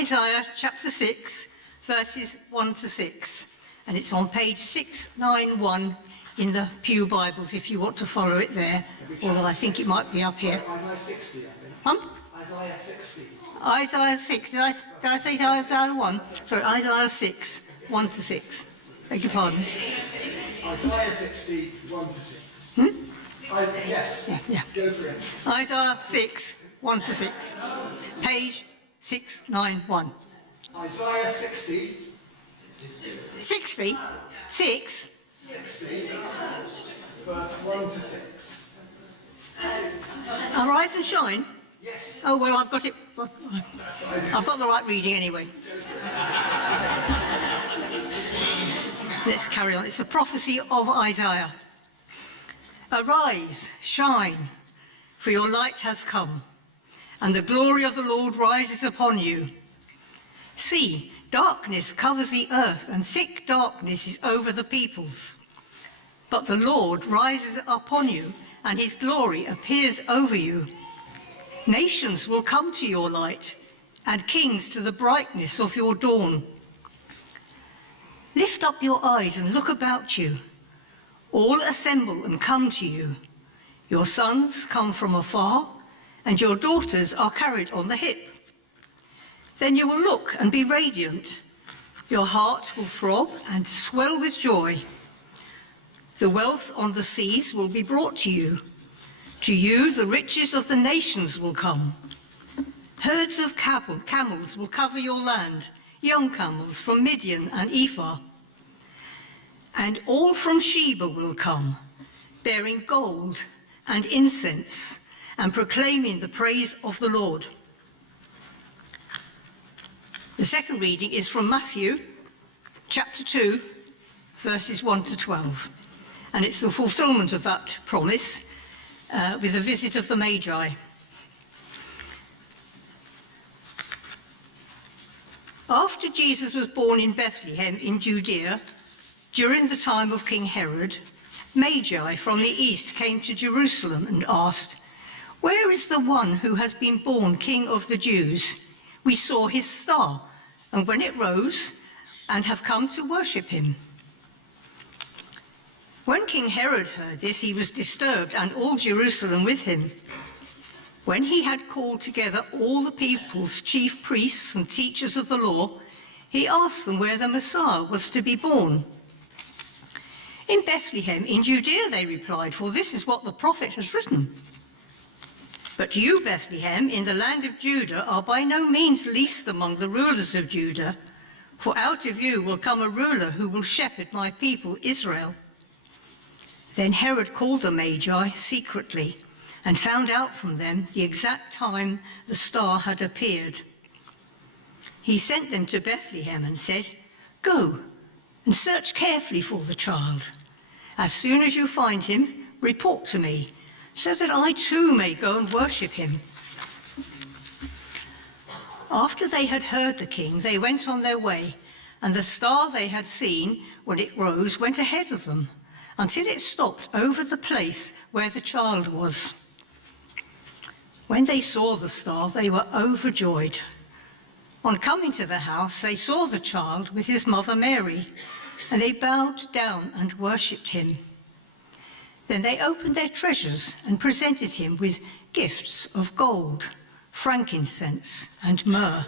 Isaiah chapter 6, verses 1 to 6. And it's on page 691 in the Pew Bibles, if you want to follow it there. Although I think it might be up here. Isaiah 60, I think. Isaiah 60. Isaiah 6. Did I say Isaiah 1? Sorry, Isaiah 6, 1 to 6. Beg your pardon. Isaiah 60, 1 to 6. Yes. Yeah. Go for it. Isaiah 6, 1 to 6. Page 691. Isaiah 60. 60? 6? 60, verse 1 to 6. Arise and shine? Yes. Oh, well, I've got it. I've got the right reading anyway. Let's carry on. It's a prophecy of Isaiah. Arise, shine, for your light has come, and the glory of the Lord rises upon you. See, darkness covers the earth, and thick darkness is over the peoples. But the Lord rises upon you, and his glory appears over you. Nations will come to your light, and kings to the brightness of your dawn. Lift up your eyes and look about you. All assemble and come to you. Your sons come from afar, and your daughters are carried on the hip. Then you will look and be radiant. Your heart will throb and swell with joy. The wealth on the seas will be brought to you. To you the riches of the nations will come. Herds of camels will cover your land, young camels from Midian and Ephah. And all from Sheba will come, bearing gold and incense, and proclaiming the praise of the Lord. The second reading is from Matthew, chapter 2, verses 1 to 12. And it's the fulfillment of that promise with the visit of the Magi. After Jesus was born in Bethlehem in Judea, during the time of King Herod, Magi from the east came to Jerusalem and asked, "Where is the one who has been born King of the Jews? We saw his star, and when it rose, and have come to worship him." When King Herod heard this, he was disturbed, and all Jerusalem with him. When he had called together all the people's chief priests and teachers of the law, he asked them where the Messiah was to be born. "In Bethlehem, in Judea," they replied, "for this is what the prophet has written. But you, Bethlehem, in the land of Judah, are by no means least among the rulers of Judah, for out of you will come a ruler who will shepherd my people Israel." Then Herod called the Magi secretly and found out from them the exact time the star had appeared. He sent them to Bethlehem and said, "Go and search carefully for the child. As soon as you find him, report to me, so that I too may go and worship him." After they had heard the king, they went on their way, and the star they had seen when it rose went ahead of them, until it stopped over the place where the child was. When they saw the star, they were overjoyed. On coming to the house, they saw the child with his mother Mary, and they bowed down and worshipped him. Then they opened their treasures and presented him with gifts of gold, frankincense, and myrrh.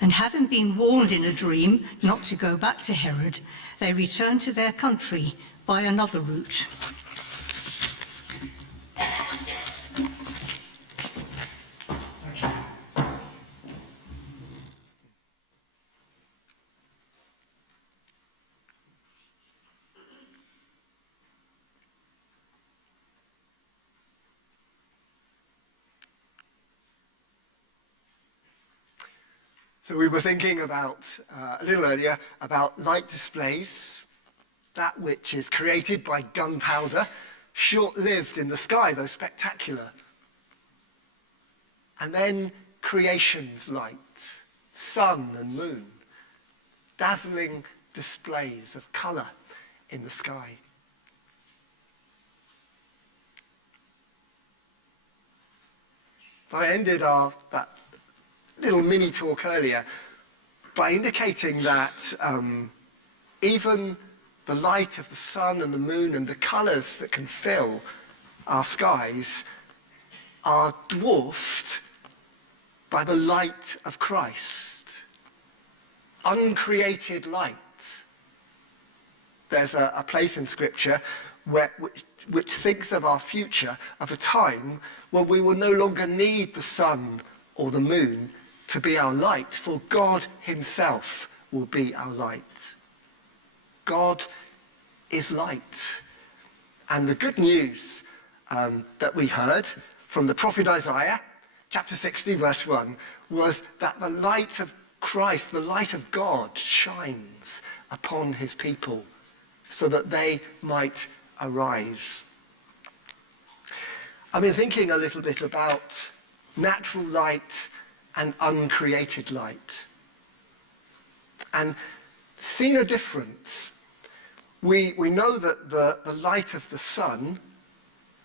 And having been warned in a dream not to go back to Herod, they returned to their country by another route. So we were thinking about, a little earlier, about light displays, that which is created by gunpowder, short-lived in the sky, though spectacular. And then creation's light, sun and moon, dazzling displays of colour in the sky. But I ended that little mini talk earlier by indicating that even the light of the sun and the moon and the colours that can fill our skies are dwarfed by the light of Christ. Uncreated light. There's a place in Scripture which thinks of our future, of a time when we will no longer need the sun or the moon to be our light, for God himself will be our light. God is light. And the good news that we heard from the prophet Isaiah, chapter 60, verse 1, was that the light of Christ, the light of God, shines upon his people so that they might arise. I've been thinking a little bit about natural light and uncreated light, and seen a difference. We know that the light of the sun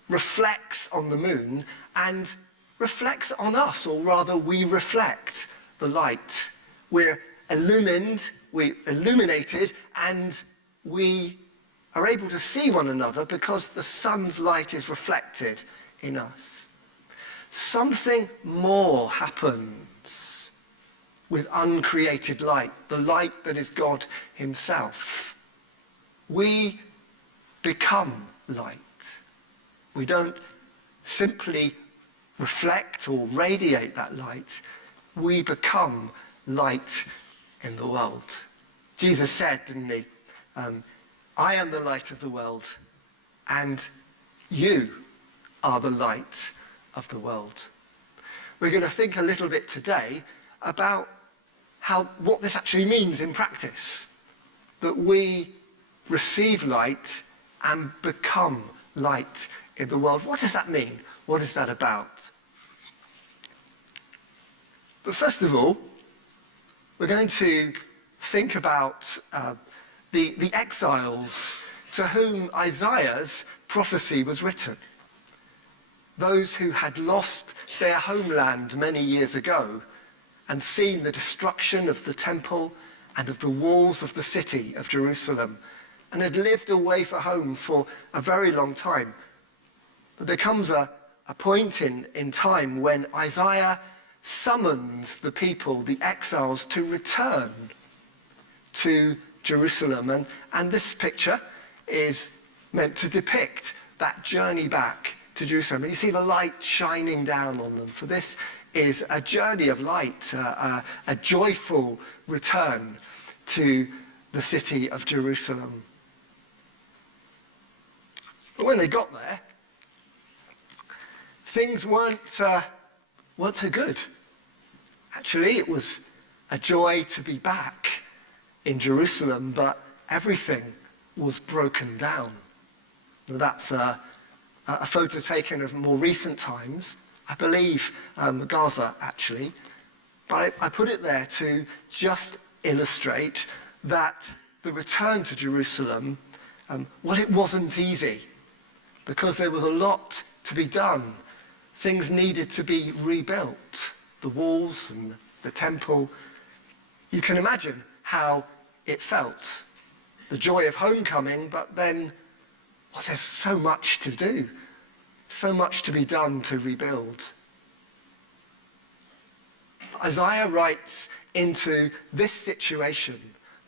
reflects on the moon and reflects on us, or rather we reflect the light. We're illuminated, and we are able to see one another because the sun's light is reflected in us. Something more happens with uncreated light, the light that is God himself. We become light. We don't simply reflect or radiate that light. We become light in the world. Jesus said, didn't he, I am the light of the world, and you are the light of the world. We're going to think a little bit today about what this actually means in practice, that we receive light and become light in the world. What does that mean? What is that about? But first of all, we're going to think about the exiles to whom Isaiah's prophecy was written. Those who had lost their homeland many years ago and seen the destruction of the temple and of the walls of the city of Jerusalem, and had lived away from home for a very long time. But there comes a point in time when Isaiah summons the people, the exiles, to return to Jerusalem. And this picture is meant to depict that journey back to Jerusalem. And you see the light shining down on them. For this is a journey of light, a joyful return to the city of Jerusalem. But when they got there, things weren't so good. Actually, it was a joy to be back in Jerusalem, but everything was broken down. Now, that's a photo taken of more recent times, I believe Gaza actually, but I put it there to just illustrate that the return to Jerusalem, it wasn't easy, because there was a lot to be done. Things needed to be rebuilt, the walls and the temple. You can imagine how it felt, the joy of homecoming, but then, there's so much to do, so much to be done to rebuild. Isaiah writes into this situation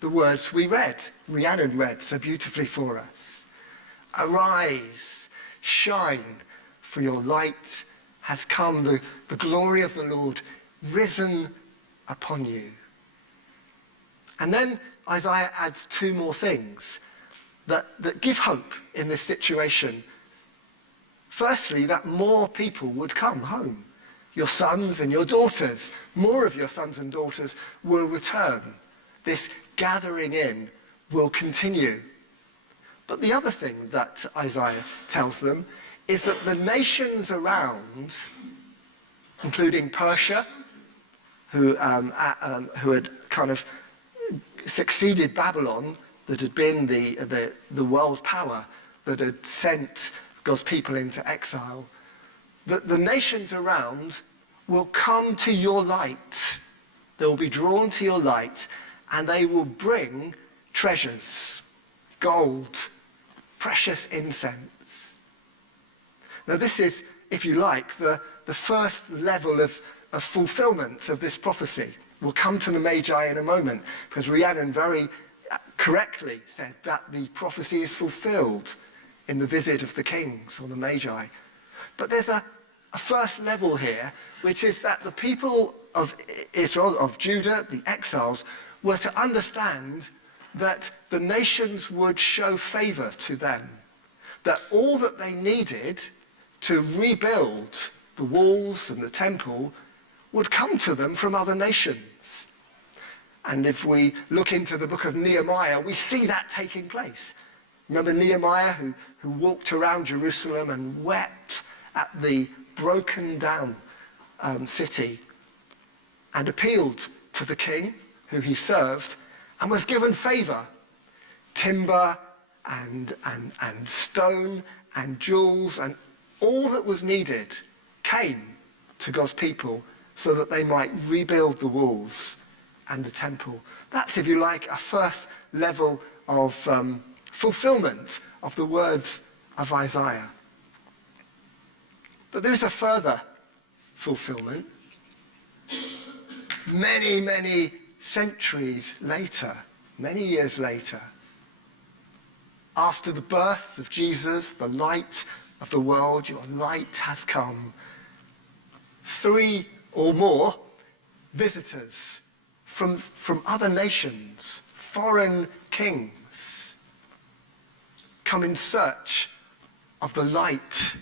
the words Rhiannon read so beautifully for us. Arise, shine, for your light has come, the glory of the Lord risen upon you. And then Isaiah adds two more things that give hope in this situation. Firstly, that more people would come home. Your sons and your daughters, more of your sons and daughters will return. This gathering in will continue. But the other thing that Isaiah tells them is that the nations around, including Persia, who had kind of succeeded Babylon, that had been the world power that had sent God's people into exile, that the nations around will come to your light. They will be drawn to your light, and they will bring treasures, gold, precious incense. Now this is, if you like, the first level of fulfillment of this prophecy. We'll come to the Magi in a moment, because Rhiannon very correctly said that the prophecy is fulfilled in the visit of the kings or the Magi. But there's a first level here, which is that the people of Israel, of Judah, the exiles, were to understand that the nations would show favor to them, that all that they needed to rebuild the walls and the temple would come to them from other nations. And if we look into the book of Nehemiah, we see that taking place. Remember Nehemiah who walked around Jerusalem and wept at the broken down city and appealed to the king who he served and was given favor. Timber and stone and jewels and all that was needed came to God's people so that they might rebuild the walls and the temple. That's, if you like, a first level of fulfillment of the words of Isaiah. But there is a further fulfillment. Many, many centuries later, many years later, after the birth of Jesus, the light of the world, your light has come. 3 or more visitors from other nations, foreign kings, come in search of the light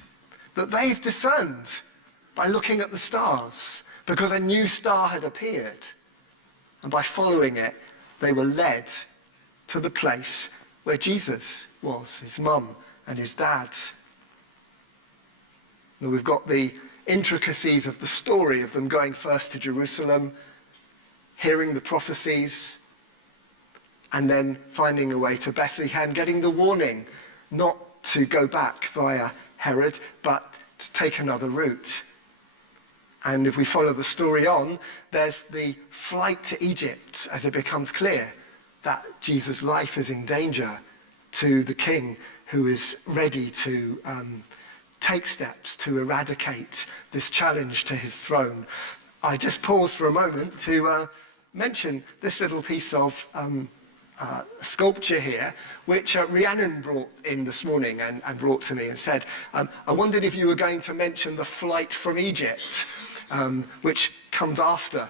that they've discerned by looking at the stars, because a new star had appeared. And by following it, they were led to the place where Jesus was, his mum and his dad. Now we've got the intricacies of the story of them going first to Jerusalem, hearing the prophecies, and then finding a way to Bethlehem, getting the warning not to go back via Herod, but to take another route. And if we follow the story on, there's the flight to Egypt as it becomes clear that Jesus' life is in danger, to the king who is ready to take steps to eradicate this challenge to his throne. I just pause for a moment to mention this little piece of sculpture here, which Rhiannon brought in this morning and brought to me and said, I wondered if you were going to mention the flight from Egypt, which comes after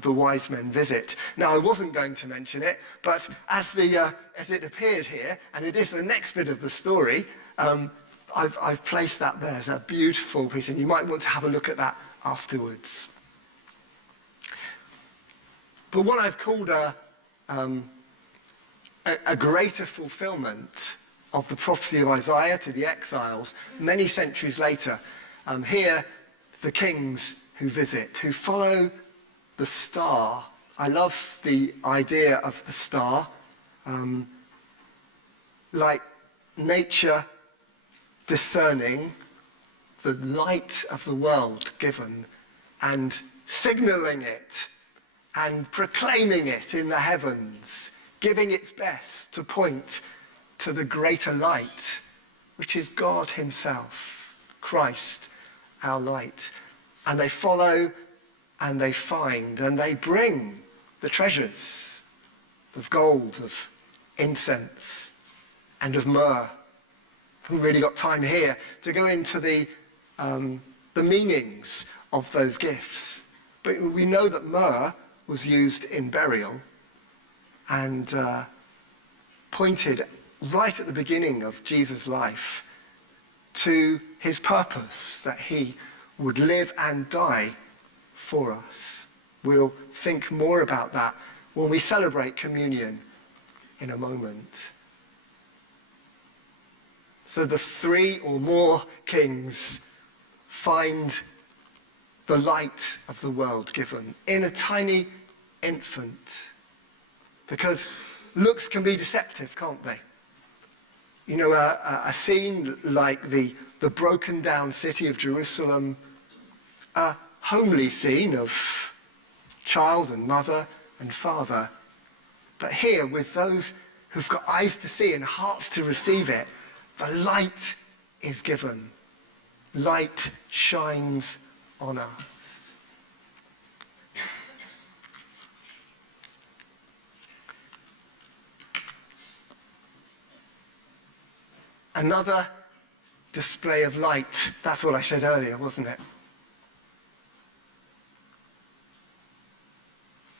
the wise men visit. Now, I wasn't going to mention it, but as it appeared here, and it is the next bit of the story, I've placed that there as a beautiful piece, and you might want to have a look at that afterwards. But what I've called a greater fulfillment of the prophecy of Isaiah to the exiles many centuries later, here the kings who visit, who follow the star. I love the idea of the star, like nature discerning the light of the world given and signaling it and proclaiming it in the heavens, giving its best to point to the greater light, which is God himself, Christ, our light. And they follow and they find and they bring the treasures of gold, of incense, and of myrrh. Haven't really got time here to go into the meanings of those gifts. But we know that myrrh was used in burial and pointed right at the beginning of Jesus' life to his purpose, that he would live and die for us. We'll think more about that when we celebrate communion in a moment. So the 3 or more kings find the light of the world given in a tiny infant. Because looks can be deceptive, can't they? You know, a scene like the broken down city of Jerusalem, a homely scene of child and mother and father. But here, with those who've got eyes to see and hearts to receive it, the light is given. Light shines on us. Another display of light. That's what I said earlier, wasn't it?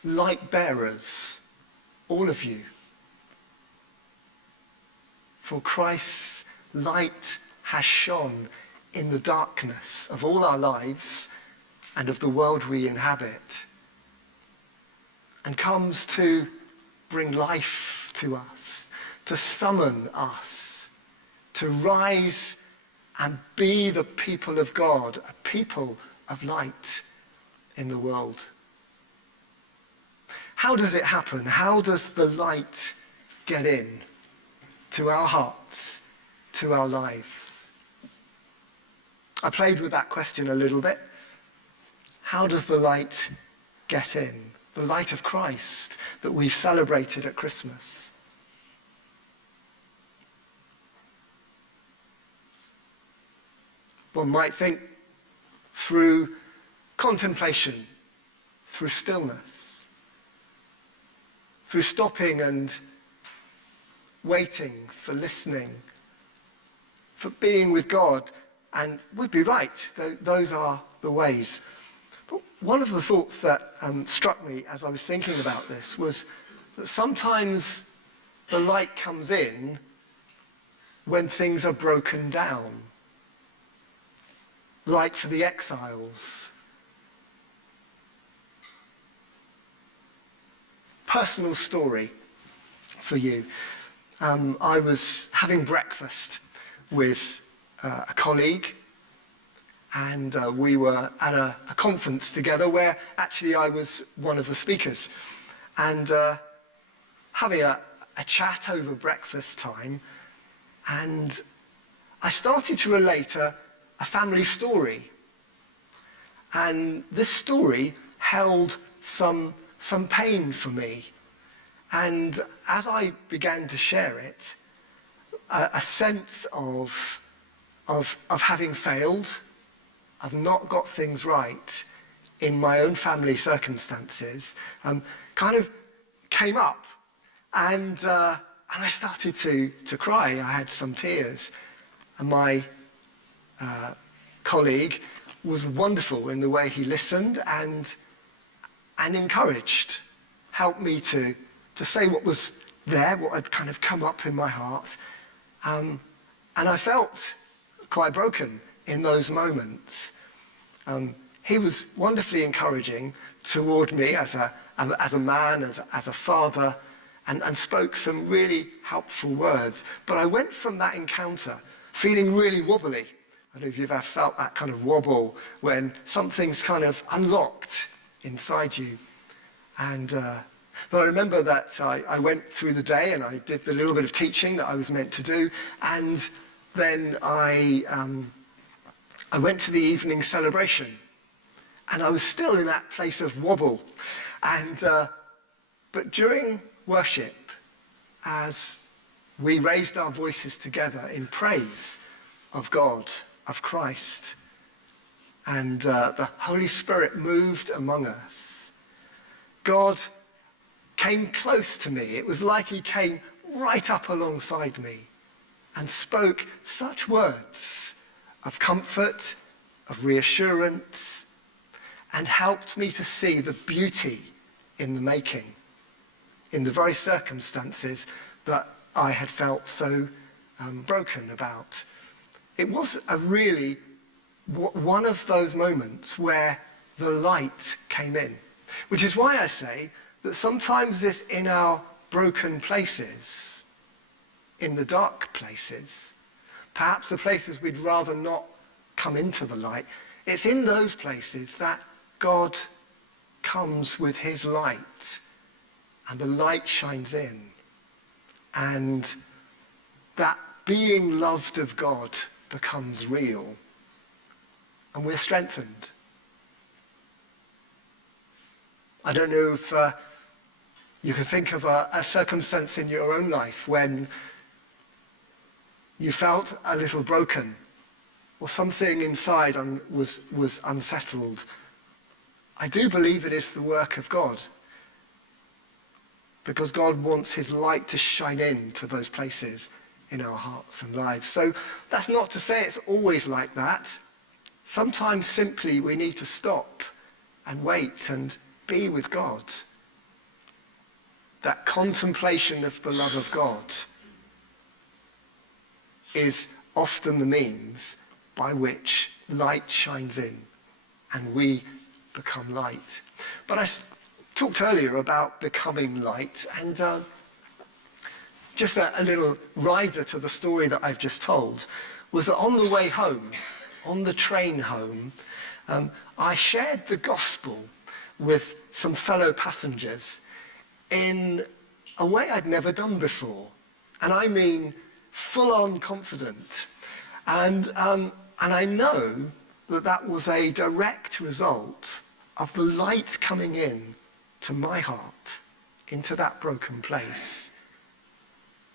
Light bearers, all of you. For Christ's light has shone in the darkness of all our lives and of the world we inhabit, and comes to bring life to us, to summon us, to rise and be the people of God, a people of light in the world. How does it happen? How does the light get in to our hearts, to our lives? I played with that question a little bit. How does the light get in? The light of Christ that we've celebrated at Christmas. One might think through contemplation, through stillness, through stopping and waiting, for listening, for being with God. And we'd be right, those are the ways. But one of the thoughts that struck me as I was thinking about this was that sometimes the light comes in when things are broken down. Like for the exiles. Personal story for you. I was having breakfast with a colleague, and we were at a conference together where actually I was one of the speakers, and having a chat over breakfast time, and I started to relate a family story, and this story held some pain for me. And as I began to share it, a sense of having failed, of not got things right in my own family circumstances, kind of came up, and I started to cry. I had some tears, and my colleague was wonderful in the way he listened and encouraged, helped me to say what was there, what had kind of come up in my heart. And I felt quite broken in those moments. He was wonderfully encouraging toward me as a man, as a father, and spoke some really helpful words. But I went from that encounter feeling really wobbly. I don't know if you've ever felt that kind of wobble when something's kind of unlocked inside you. But I remember that I went through the day and I did the little bit of teaching that I was meant to do, and then I went to the evening celebration, and I was still in that place of wobble. But during worship, as we raised our voices together in praise of God, of Christ, and the Holy Spirit moved among us, God came close to me. It was like he came right up alongside me and spoke such words of comfort, of reassurance, and helped me to see the beauty in the making, in the very circumstances that I had felt so broken about. It was really one of those moments where the light came in, which is why I say that sometimes it's in our broken places, in the dark places, perhaps the places we'd rather not come into the light, it's in those places that God comes with his light, and the light shines in, and that being loved of God becomes real, and we're strengthened. I don't know if you can think of a circumstance in your own life when you felt a little broken, or something inside was unsettled. I do believe it is the work of God, because God wants his light to shine into those places in our hearts and lives. So that's not to say it's always like that. Sometimes simply we need to stop and wait and be with God. That contemplation of the love of God is often the means by which light shines in and we become light. But I talked earlier about becoming light, and just a little rider to the story that I've just told was that on the way home, on the train home, I shared the gospel with some fellow passengers in a way I'd never done before. And I mean full-on confident. And I know that that was a direct result of the light coming in to my heart, into that broken place.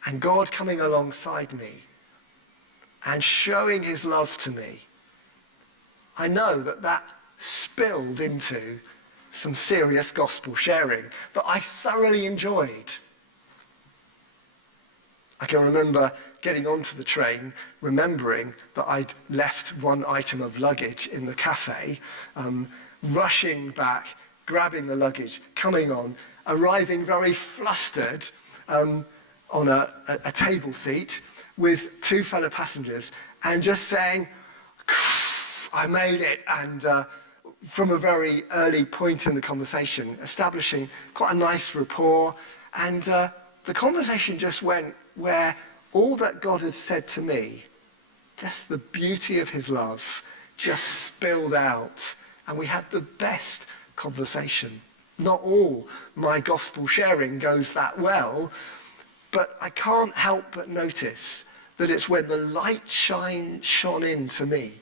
And God coming alongside me and showing his love to me. I know that that spilled into some serious gospel sharing that I thoroughly enjoyed. I can remember getting onto the train, remembering that I'd left one item of luggage in the cafe, rushing back, grabbing the luggage, coming on, arriving very flustered on a table seat with two fellow passengers, and just saying, I made it, and from a very early point in the conversation, establishing quite a nice rapport, and the conversation just went where all that God had said to me, just the beauty of his love, just spilled out, and we had the best conversation. Not all my gospel sharing goes that well, but I can't help but notice that it's when the light shone into me,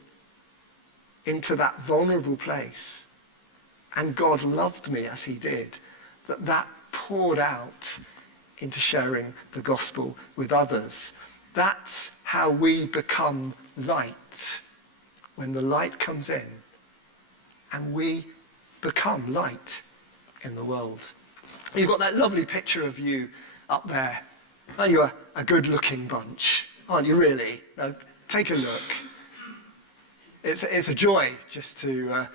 into that vulnerable place, and God loved me as he did, that poured out into sharing the gospel with others. That's how we become light, when the light comes in and we become light in the world. You've got that lovely picture of you up there. Aren't you a good-looking bunch? Aren't you really? Now, take a look. It's a joy just to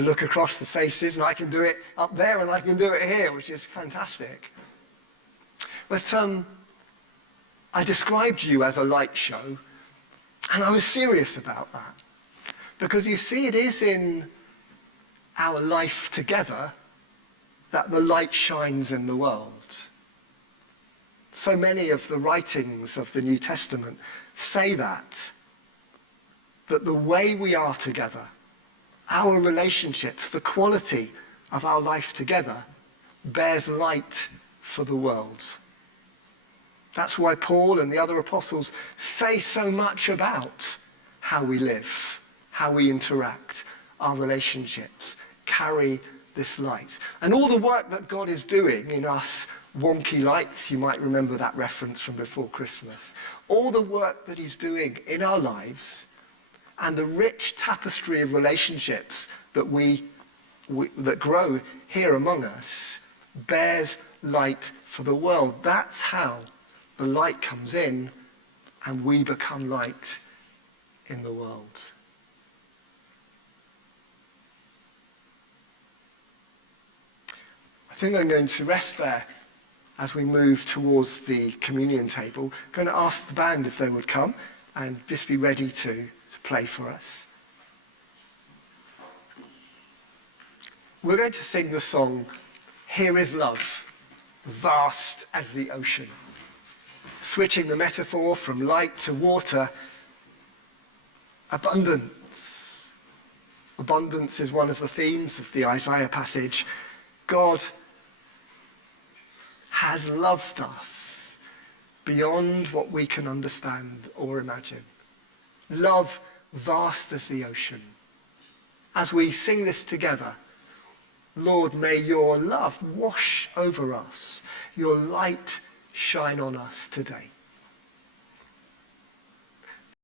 look across the faces, and I can do it up there and I can do it here, which is fantastic. But I described you as a light show, and I was serious about that. Because you see, it is in our life together that the light shines in the world. So many of the writings of the New Testament say that the way we are together, our relationships, the quality of our life together, bears light for the world. That's why Paul and the other apostles say so much about how we live, how we interact, our relationships, carry this light. And all the work that God is doing in us wonky lights, you might remember that reference from before Christmas, all the work that he's doing in our lives and the rich tapestry of relationships that that grow here among us bears light for the world. That's how the light comes in and we become light in the world. I think I'm going to rest there as we move towards the communion table. I'm going to ask the band if they would come and just be ready to play for us. We're going to sing the song, Here is Love, Vast as the Ocean. Switching the metaphor from light to water, abundance. Abundance is one of the themes of the Isaiah passage. God has loved us beyond what we can understand or imagine. Love vast as the ocean. As we sing this together, Lord, may your love wash over us, your light shine on us today.